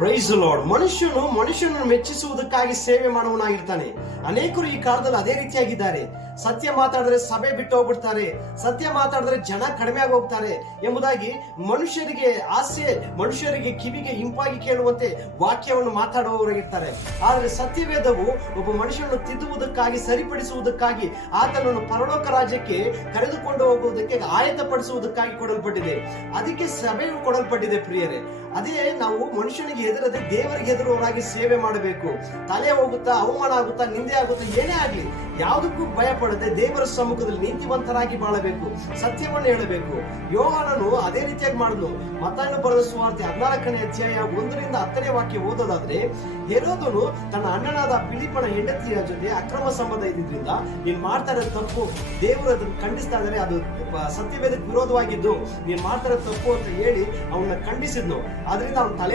Price lord. ಮನುಷ್ಯನನ್ನು ಮೆಚ್ಚಿಸುವುದಕ್ಕಾಗಿ ಸೇವೆ ಮಾಡುವನಾಗಿರ್ತಾನೆ. ಅನೇಕರು ಈ ಕಾಲದಲ್ಲಿ ಅದೇ ರೀತಿಯಾಗಿದ್ದಾರೆ. ಸತ್ಯ ಮಾತಾಡಿದ್ರೆ ಸಭೆ ಬಿಟ್ಟು ಹೋಗ್ಬಿಡ್ತಾರೆ, ಸತ್ಯ ಮಾತಾಡಿದ್ರೆ ಜನ ಕಡಿಮೆ ಆಗಿ ಹೋಗ್ತಾರೆ ಎಂಬುದಾಗಿ ಮನುಷ್ಯರಿಗೆ ಆಸೆ, ಮನುಷ್ಯರಿಗೆ ಕಿವಿಗೆ ಇಂಪಾಗಿ ಕೇಳುವಂತೆ ವಾಕ್ಯವನ್ನು ಮಾತಾಡುವವರಾಗಿರ್ತಾರೆ. ಆದರೆ ಸತ್ಯವೇದವು ಒಬ್ಬ ಮನುಷ್ಯನನ್ನು ತಿದ್ದುವುದಕ್ಕಾಗಿ, ಸರಿಪಡಿಸುವುದಕ್ಕಾಗಿ, ಆತನನ್ನು ಪರಲೋಕ ರಾಜ್ಯಕ್ಕೆ ಕರೆದುಕೊಂಡು ಹೋಗುವುದಕ್ಕೆ ಆಯತ್ತಪಡಿಸುವುದಕ್ಕಾಗಿ ಕೊಡಲ್ಪಟ್ಟಿದೆ. ಅದಕ್ಕೆ ಸಭೆಯು ಕೊಡಲ್ಪಟ್ಟಿದೆ ಪ್ರಿಯರೇ. ಅದೇ ನಾವು ಮನುಷ್ಯನಿಗೆ ಹೆದರದೆ ದೇವರಿಗೆ ಹೆದರುವವರಾಗಿ ಸೇವೆ ಮಾಡಬೇಕು. ತಲೆ ಹೋಗುತ್ತಾ, ಅವಮಾನ ಆಗುತ್ತಾ, ನಿಂದೆ ಆಗುತ್ತಾ, ಏನೇ ಆಗ್ಲಿ ಯಾವುದಕ್ಕೂ ಭಯ ಪಡದೆ ದೇವರ ಸಮ್ಮುಖದಲ್ಲಿ ನೀತಿವಂತರಾಗಿ ಬಾಳಬೇಕು, ಸತ್ಯವನ್ನು ಹೇಳಬೇಕು. ಯೋಹಾನನು ಅದೇ ರೀತಿಯಾಗಿ ಮಾಡಿದ್ನು. ಮತ್ತಾಯನು ಬರೆದ ಸುವಾರ್ತೆ 14ನೇ ಅಧ್ಯಾಯ 1ರಿಂದ 10ನೇ ವಾಕ್ಯ ಓದೋದಾದ್ರೆ, ಹೆರೋದನು ತನ್ನ ಅಣ್ಣನಾದ ಫಿಲಿಪ್ಪನ ಹೆಂಡತಿಯ ಜೊತೆ ಅಕ್ರಮ ಸಂಬಂಧ ಇದ್ದಿದ್ರಿಂದ ನೀನ್ ಮಾಡ್ತಾ ಇರೋದು ತಪ್ಪು, ದೇವರು ಅದನ್ನು ಖಂಡಿಸ್ತಾ ಇದ್ದಾರೆ, ಅದು ಸತ್ಯವೇದಕ್ಕೆ ವಿರೋಧವಾಗಿದ್ದು ನೀನ್ ಮಾಡ್ತಾ ಇರೋದು ತಪ್ಪು ಅಂತ ಹೇಳಿ ಅವನ್ನ ಖಂಡಿಸಿದ್ನು. ಆದ್ರಿಂದ ಅವನ ತಲೆ